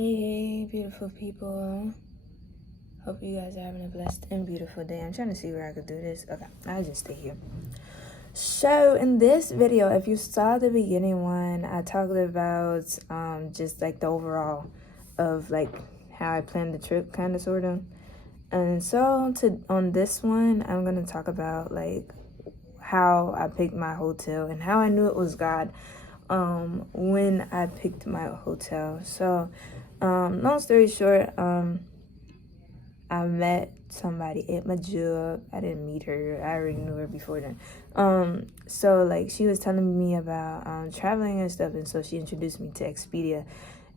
Hey, beautiful people. Hope you guys are having a blessed and beautiful day. I'm trying to see where I could do this. Okay, I'll just stay here. So in this video, if you saw the beginning one, I talked about just like the overall of like how I planned the trip, kind of, sort of. And so on this one, I'm going to talk about like how I picked my hotel and how I knew it was God when I picked my hotel. So long story short, I met somebody at my job. I didn't meet her. I already knew her before then. So like she was telling me about traveling and stuff, and so she introduced me to Expedia.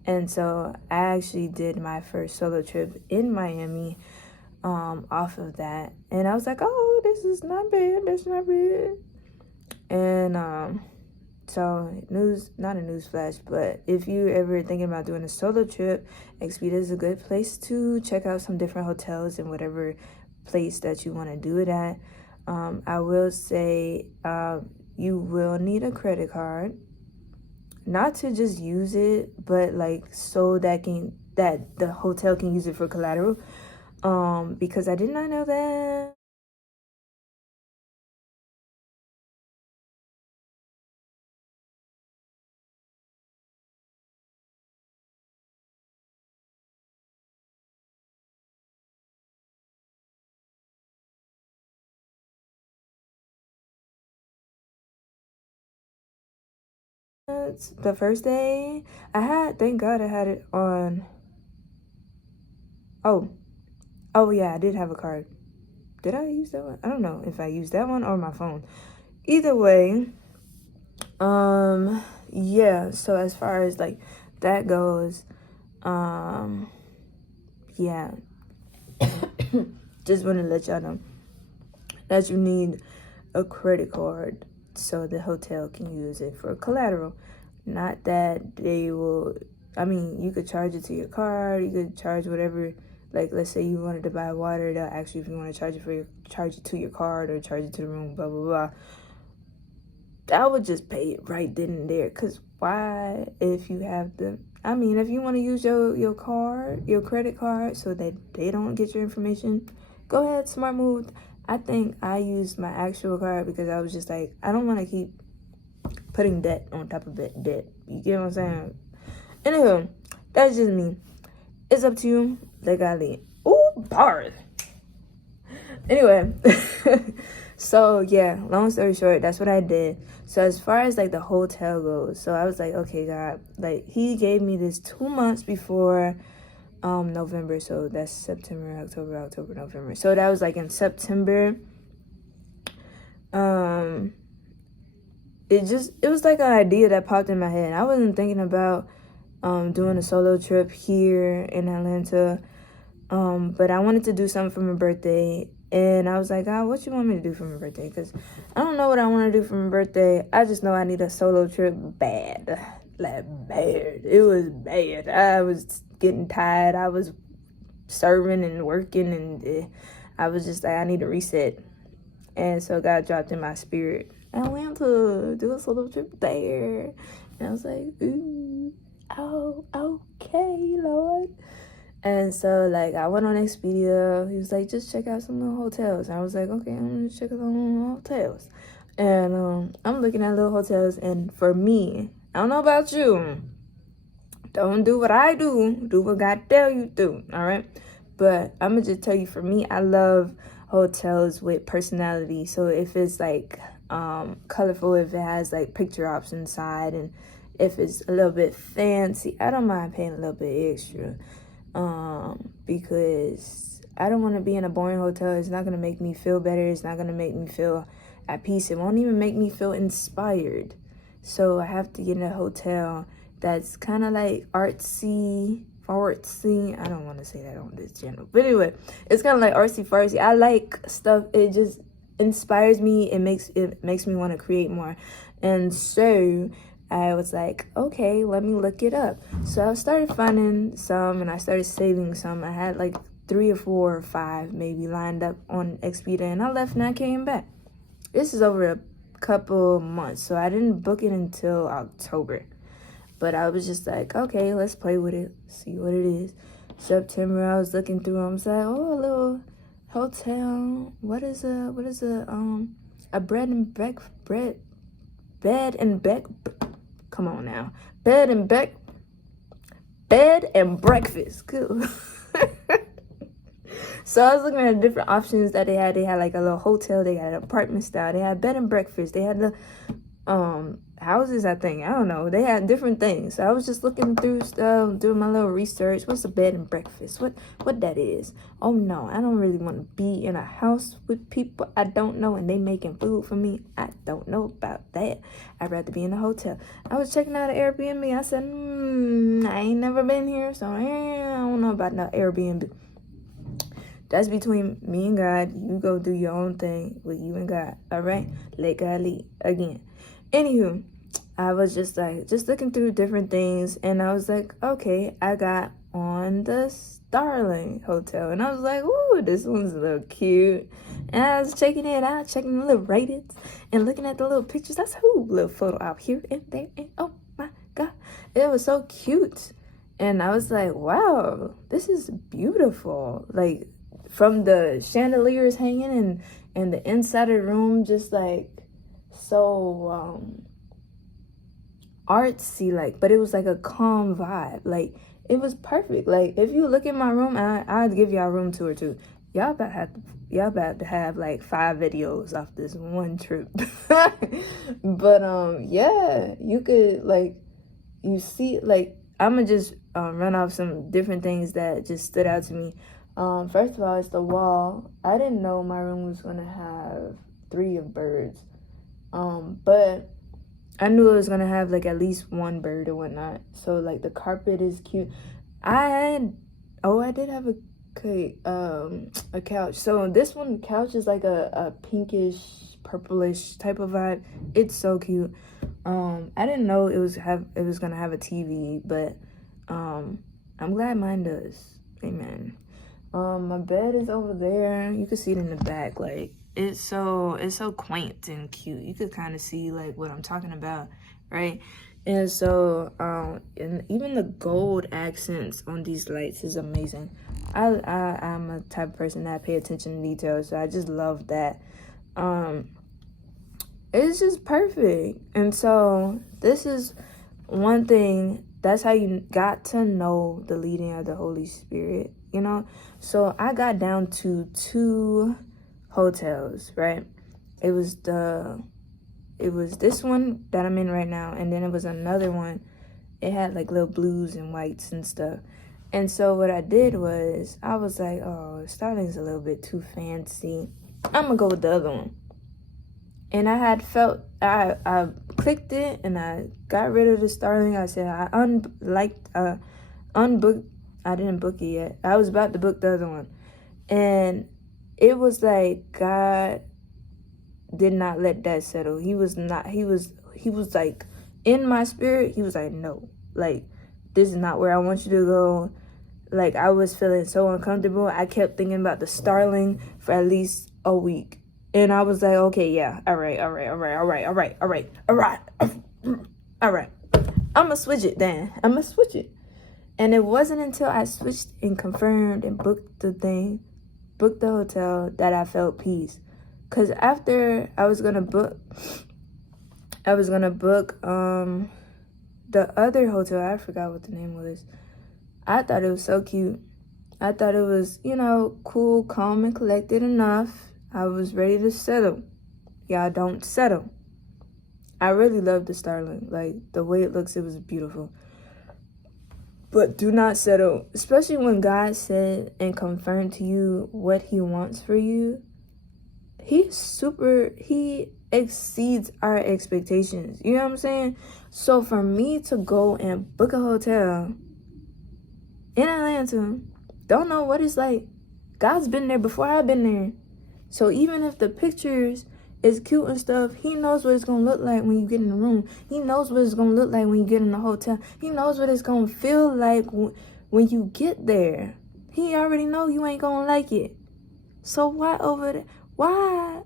And so I actually did my first solo trip in Miami off of that. And I was like, oh, this is not bad. That's not bad. And so not a news flash, but if you ever thinking about doing a solo trip, Expedia is a good place to check out some different hotels in whatever place that you want to do it at. I will say you will need a credit card, not to just use it, but like so that the hotel can use it for collateral. Because I did not know that. The first day thank God I had it on. Oh yeah, I did have a card. Did I use that one? I don't know if I used that one or my phone. Either way, yeah, so as far as like that goes, yeah. Just want to let y'all know that you need a credit card so the hotel can use it for collateral. Not that they will, I mean, you could charge it to your card, you could charge whatever. Like, let's say you wanted to buy water, they'll ask you if you want to charge it to your card or charge it to the room, blah, blah, blah. I would just pay it right then and there. Because why, if you have if you want to use your card, your credit card, so that they don't get your information, go ahead, smart move. I think I used my actual card because I was just like, I don't want to keep putting debt on top of debt. You get what I'm saying? Anywho, that's just me. It's up to you. Legally. Ooh, bars. Anyway, so yeah, long story short, that's what I did. So as far as like the hotel goes, so I was like, okay, God, like he gave me this 2 months before November, so that's September, October, November. So that was like in September. It was like an idea that popped in my head. I wasn't thinking about doing a solo trip here in Atlanta. But I wanted to do something for my birthday. And I was like, God, what you want me to do for my birthday? Because I don't know what I want to do for my birthday. I just know I need a solo trip bad. Like, bad. It was bad. I was getting tired. I was serving and working. And I was just like, I need a reset. And so God dropped in my spirit. I went to do a solo trip there. And I was like, ooh, oh, okay, Lord. And so, like, I went on Expedia. He was like, just check out some little hotels. And I was like, okay, I'm going to check out some little hotels. And I'm looking at little hotels. And for me, I don't know about you. Don't do what I do. Do what God tell you to, all right? But I'm going to just tell you, for me, I love hotels with personality. So if it's, like, colorful, if it has, like, picture options inside, and if it's a little bit fancy, I don't mind paying a little bit extra. Because I don't want to be in a boring hotel. It's not going to make me feel better. It's not going to make me feel at peace. It won't even make me feel inspired. So I have to get in a hotel that's kind of like artsy. I don't want to say that on this channel. But anyway, it's kind of like artsy-fartsy. I like stuff. It just inspires me. It makes me want to create more. And so I was like, okay, let me look it up. So I started finding some, and I started saving some. I had like 3 or 4 or 5 maybe lined up on Expedia, and I left and I came back. This is over a couple months, so I didn't book it until October. But I was just like, okay, let's play with it, see what it is. September, I was looking through. I was like, oh, a little hotel. What is a bed and come on now, bed and breakfast. Good. So I was looking at different options that they had. They had like a little hotel. They had apartment style. They had bed and breakfast. They had the houses, I think. I don't know. They had different things. So I was just looking through stuff, doing my little research. What's a bed and breakfast? What that is? Oh no, I don't really want to be in a house with people I don't know and they making food for me. I don't know about that. I'd rather be in a hotel. I was checking out an Airbnb. I said, I ain't never been here, so I don't know about no Airbnb. That's between me and God. You go do your own thing with you and God. All right? Let God lead again. Anywho, I was just looking through different things. And I was like, okay, I got on the Starling Hotel. And I was like, ooh, this one's a little cute. And I was checking it out, checking the little ratings and looking at the little pictures. That's little photo out here and there. And oh my God, it was so cute. And I was like, wow, this is beautiful. Like, from the chandeliers hanging and the inside of the room, just like so artsy, like, but it was like a calm vibe. Like, it was perfect. Like, if you look in my room, I'd give y'all a room tour too. Y'all about to have like 5 videos off this one trip. But yeah, you could, like, you see, like, I'm gonna just run off some different things that just stood out to me. First of all, it's the wall. I didn't know my room was gonna have 3 of birds. But I knew it was gonna have like at least 1 bird or whatnot. So like the carpet is cute. I did have a couch. So this couch is like a pinkish, purplish type of vibe. It's so cute. I didn't know it was gonna have a TV, but I'm glad mine does. Amen. My bed is over there. You can see it in the back. Like, it's so quaint and cute. You could kind of see like what I'm talking about, right? And so and even the gold accents on these lights is amazing. I'm a type of person that pay attention to details, so I just love that. It's just perfect. And so this is one thing. That's how you got to know the leading of the Holy Spirit, you know? So I got down to 2 hotels, right? It was this one that I'm in right now, and then it was another one. It had like little blues and whites and stuff. And so what I did was, I was like, oh, Starling's a little bit too fancy. I'm gonna go with the other one. And I clicked it and I got rid of the Starling. I said I unbooked. I didn't book it yet. I was about to book the other one. And it was like God did not let that settle. He was like, in my spirit, he was like, no, like, this is not where I want you to go. Like, I was feeling so uncomfortable. I kept thinking about the Starling for at least a week. And I was like, okay, yeah, all right. I'm gonna switch it then. And it wasn't until I switched and confirmed and booked the hotel, that I felt peace. Cause after I was gonna book the other hotel. I forgot what the name was. I thought it was so cute. I thought it was, cool, calm, and collected enough. I was ready to settle. Y'all don't settle. I really love the Starling. Like, the way it looks, it was beautiful. But do not settle. Especially when God said and confirmed to you what he wants for you. He exceeds our expectations. You know what I'm saying? So for me to go and book a hotel in Atlanta, don't know what it's like. God's been there before I've been there. So even if the pictures is cute and stuff, he knows what it's going to look like when you get in the room. He knows what it's going to look like when you get in the hotel. He knows what it's going to feel like when you get there. He already know you ain't going to like it. So why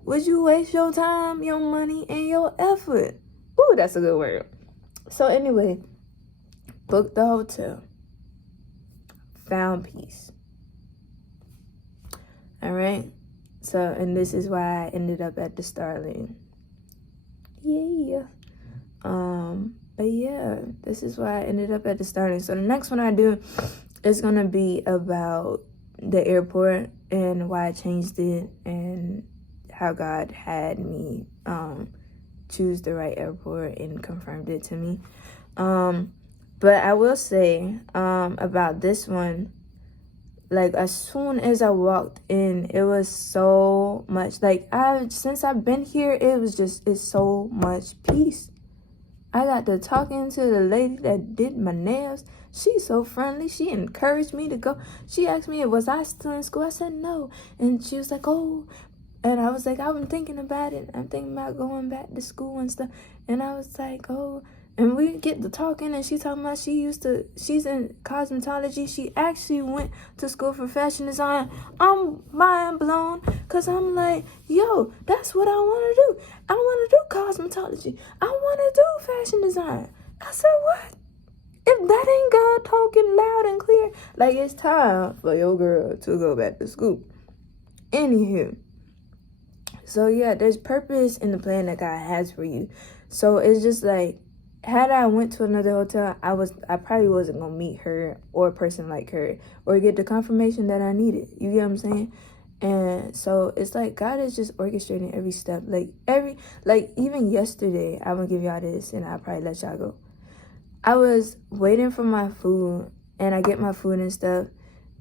would you waste your time, your money, and your effort? Ooh, that's a good word. So anyway, booked the hotel, found peace. All right. So, and this is why I ended up at the Starling. Yeah. But yeah, this is why I ended up at the Starling. So the next one I do is gonna be about the airport and why I changed it and how God had me choose the right airport and confirmed it to me. But I will say about this one, like as soon as I walked in, it was so much, like since I've been here, it's so much peace. I got to talking to the lady that did my nails. She's so friendly. She encouraged me to go. She asked me, was I still in school? I said no. And she was like, oh. And I was like, I've been thinking about it. I'm thinking about going back to school and stuff. And I was like, oh. And we get to talking, and she talking about she's in cosmetology. She actually went to school for fashion design. I'm mind blown, because I'm like, yo, that's what I want to do. I want to do cosmetology. I want to do fashion design. I said, what? If that ain't God talking loud and clear, like it's time for your girl to go back to school. Anywho. So yeah, there's purpose in the plan that God has for you. So it's just like, had I went to another hotel, I probably wasn't gonna meet her or a person like her or get the confirmation that I needed. You get what I'm saying? And so it's like God is just orchestrating every step. Like even yesterday, I'm gonna give y'all this and I'll probably let y'all go. I was waiting for my food and I get my food and stuff,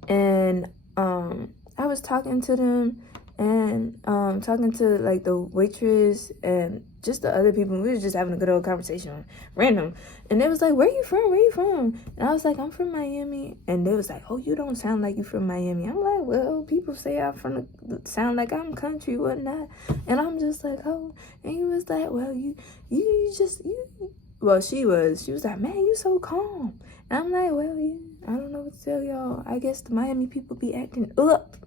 and I was talking to them and talking to like the waitress and just the other people. We was just having a good old conversation, random. And they was like, where you from? And I was like, I'm from Miami. And they was like, oh, you don't sound like you from Miami. I'm like, well, people say I'm from sound like I'm country, whatnot. And I'm just like, oh. And he was like, well, she was like, man, you so calm. And I'm like, well, yeah, I don't know what to tell y'all. I guess the Miami people be acting up.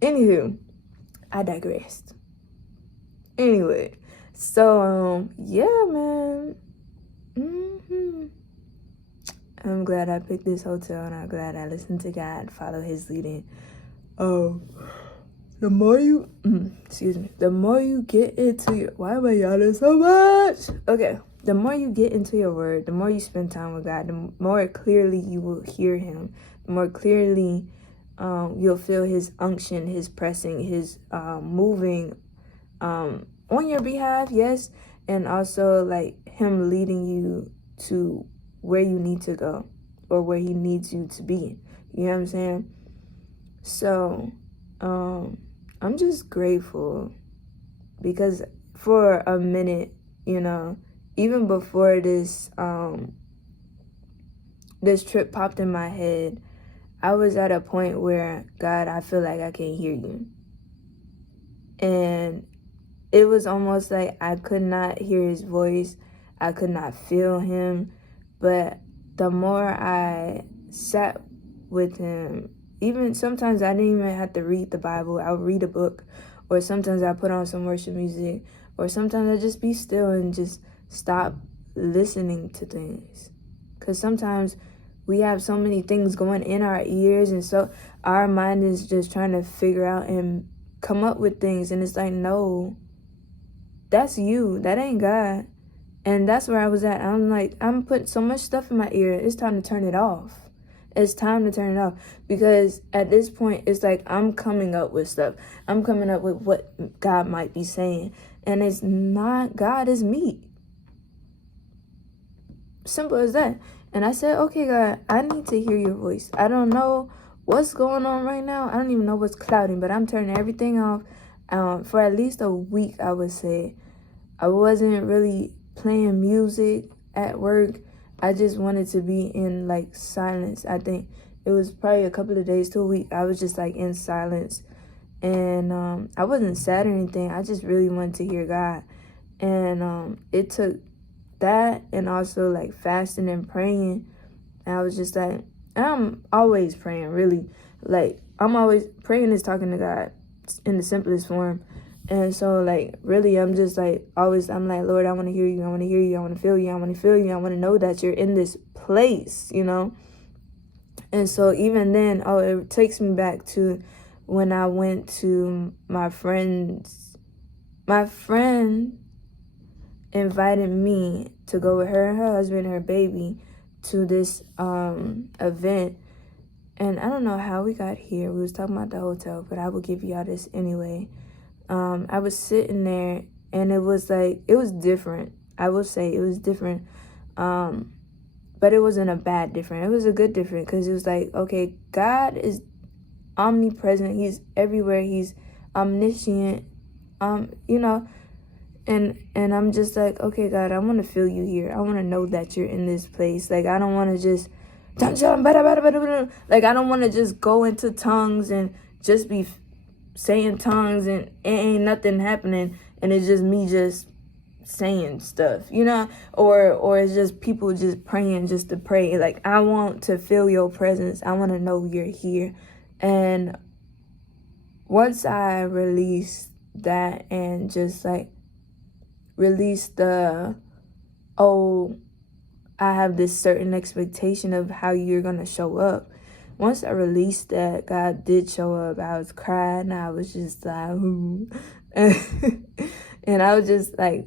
Anywho, I digressed. Anyway, so yeah, man. I'm glad I picked this hotel, and I'm glad I listened to God, follow His leading. The more you, the more you get into your, why am I yelling so much? Okay, the more you get into your word, the more you spend time with God, the more clearly you will hear Him, the more clearly you'll feel His unction, His pressing, His moving on your behalf, yes, and also like Him leading you to where you need to go or where He needs you to be. You know what I'm saying? So I'm just grateful because for a minute, you know, even before this this trip popped in my head, I was at a point where, God, I feel like I can't hear you. And it was almost like I could not hear His voice. I could not feel Him. But the more I sat with Him, even sometimes I didn't even have to read the Bible. I would read a book, or sometimes I put on some worship music, or sometimes I just be still and just stop listening to things. Because sometimes we have so many things going in our ears, and so our mind is just trying to figure out and come up with things, and it's like, no, that's you, that ain't God. And that's where I was at. I'm like, I'm putting so much stuff in my ear, it's time to turn it off. It's time to turn it off, because at this point it's like I'm coming up with stuff. I'm coming up with what God might be saying, and it's not God, it's me. Simple as that. And I said, okay, God, I need to hear your voice. I don't know what's going on right now. I don't even know what's clouding, but I'm turning everything off. For at least a week, I would say. I wasn't really playing music at work. I just wanted to be in like silence. I think it was probably a couple of days to a week. I was just like in silence. And I wasn't sad or anything. I just really wanted to hear God. And it took that and also like fasting and praying. And I was just like, I'm always praying, really. Like, I'm always praying is talking to God in the simplest form. And so, like, really, I'm just, like, always, I'm like, Lord, I want to hear you. I want to hear you. I want to feel you. I want to feel you. I want to know that you're in this place, you know? And so even then, it takes me back to when I went to my friend invited me to go with her and her husband and her baby to this event. And I don't know how we got here. We was talking about the hotel, but I will give y'all this anyway. I was sitting there, and it was like, it was different. I will say it was different. But it wasn't a bad different. It was a good different, because it was like, okay, God is omnipresent. He's everywhere. He's omniscient. You know, and I'm just like, okay, God, I want to feel you here. I want to know that you're in this place. Like, I don't want to just, like, I don't want to just go into tongues and just be saying tongues and it ain't nothing happening, and it's just me just saying stuff, you know, or it's just people just praying just to pray. Like, I want to feel your presence. I want to know you're here. And once I released that and just like released the, oh, I have this certain expectation of how you're gonna show up. Once I released that, God did show up. I was crying. I was just like, ooh. And I was just like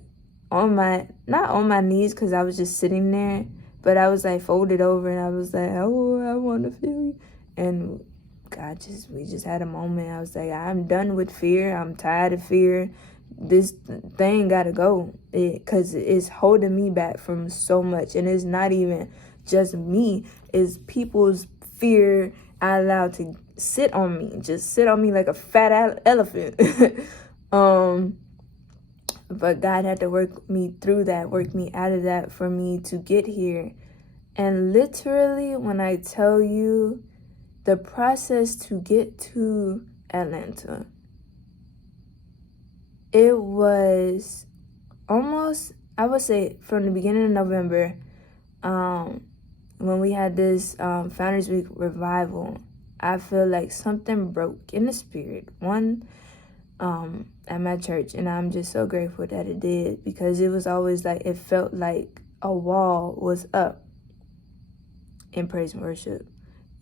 not on my knees, because I was just sitting there, but I was like folded over, and I was like, oh, I want to feel you. And we just had a moment. I was like, I'm done with fear. I'm tired of fear. This thing gotta go, because it's holding me back from so much. And it's not even just me, it's people's fear I allowed to sit on me like a fat elephant. But God had to work me through that, work me out of that for me to get here. And literally, when I tell you the process to get to Atlanta, it was almost, I would say, from the beginning of November, when we had this Founders Week revival. I feel like something broke in the spirit. At my church, and I'm just so grateful that it did, because it was always like, it felt like a wall was up in praise and worship.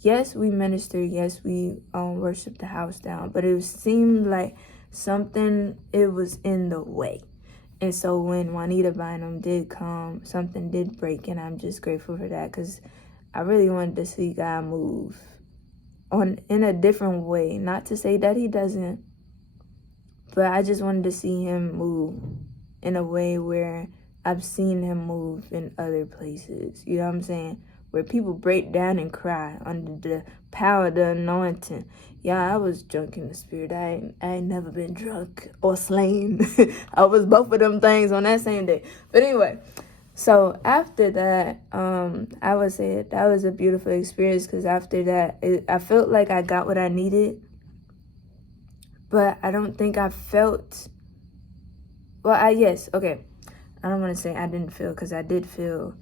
Yes, we ministered. Yes, we worshiped the house down, but it seemed like it was in the way. And so when Juanita Bynum did come, something did break, and I'm just grateful for that, because I really wanted to see God move in a different way. Not to say that he doesn't, but I just wanted to see him move in a way where I've seen him move in other places. You know what I'm saying? Where people break down and cry under the power of the anointing. Yeah, I was drunk in the spirit. I ain't never been drunk or slain. I was both of them things on that same day. But anyway, so after that, I would say that was a beautiful experience, because after that, I felt like I got what I needed. But I don't think I felt, yes, okay. I don't want to say I didn't feel, because I did feel,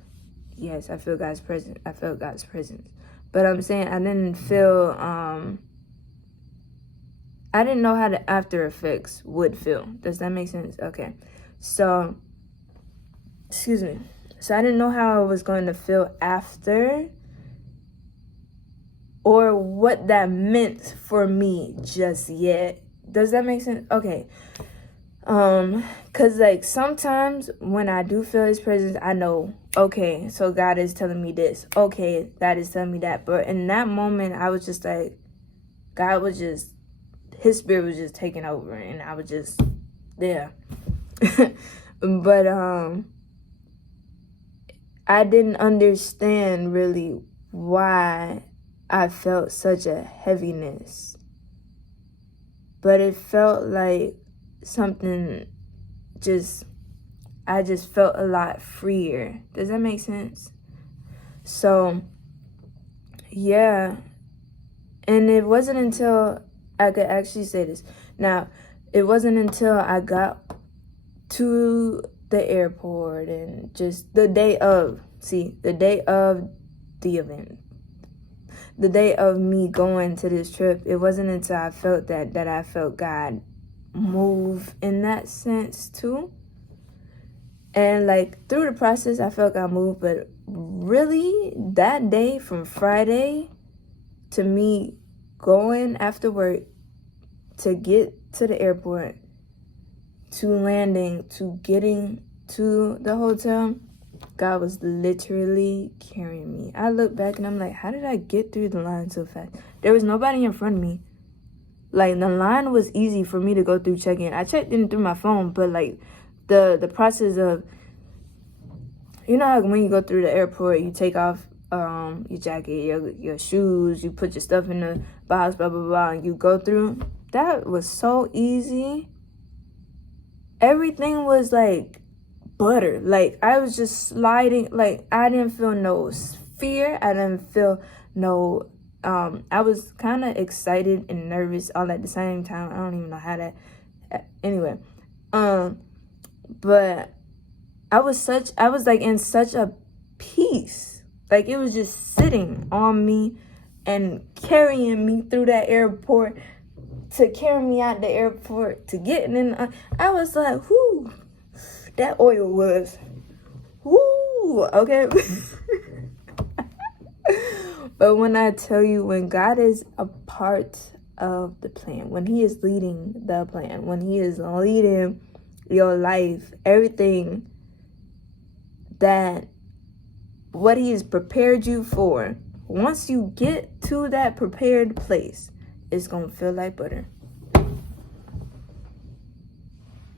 yes, I feel God's presence. I felt God's presence. But I'm saying I didn't feel, I didn't know how the after effects would feel. Does that make sense? Okay. So, excuse me. So I didn't know how I was going to feel after, or what that meant for me just yet. Does that make sense? Okay. Cause like sometimes when I do feel his presence, I know, okay, so God is telling me this. Okay, God is telling me that. But in that moment, I was just like, his spirit was just taking over, and I was just there. But I didn't understand really why I felt such a heaviness. But it felt like something I just felt a lot freer. Does that make sense? So, yeah. And it wasn't until I could actually say this. Now, it wasn't until I got to the airport and just the day of the event, the day of me going to this trip, it wasn't until I felt that I felt God move in that sense too. And like through the process, I felt like I moved, but really that day from Friday to me going after work to get to the airport, to landing, to getting to the hotel, God was literally carrying me. I look back and I'm like, how did I get through the line so fast? There was nobody in front of me. Like, the line was easy for me to go through check-in. I checked in through my phone, but like the process of, you know how when you go through the airport, you take off your jacket, your shoes, you put your stuff in the box, blah, blah, blah, and you go through. That was so easy. Everything was like butter. Like, I was just sliding. Like, I didn't feel no fear. I didn't feel no, I was kind of excited and nervous all at the same time. I don't even know how that, anyway. But I was like in such a peace. Like, it was just sitting on me and carrying me through that airport, to carry me out the airport, to get in. I was like, whoo, that oil was, whoo, okay. But when I tell you, when God is a part of the plan, when he is leading the plan, when he is leading your life, everything that what he has prepared you for, once you get to that prepared place, it's gonna feel like butter.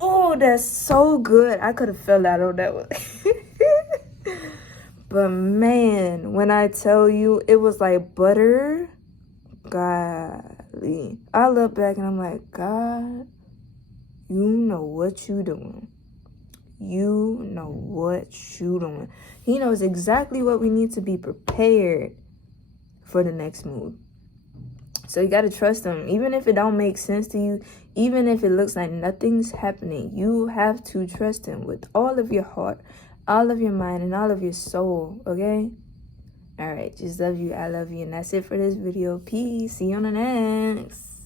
Oh, that's so good. I could have fell out on that one. But man, when I tell you, it was like butter. Golly. I look back and I'm like, God, you know what you doing. You know what you doing. He knows exactly what we need to be prepared for the next move. So you got to trust him. Even if it don't make sense to you, even if it looks like nothing's happening, you have to trust him with all of your heart, all of your mind, and all of your soul, okay? All right, just love you. I love you. And that's it for this video. Peace. See you on the next.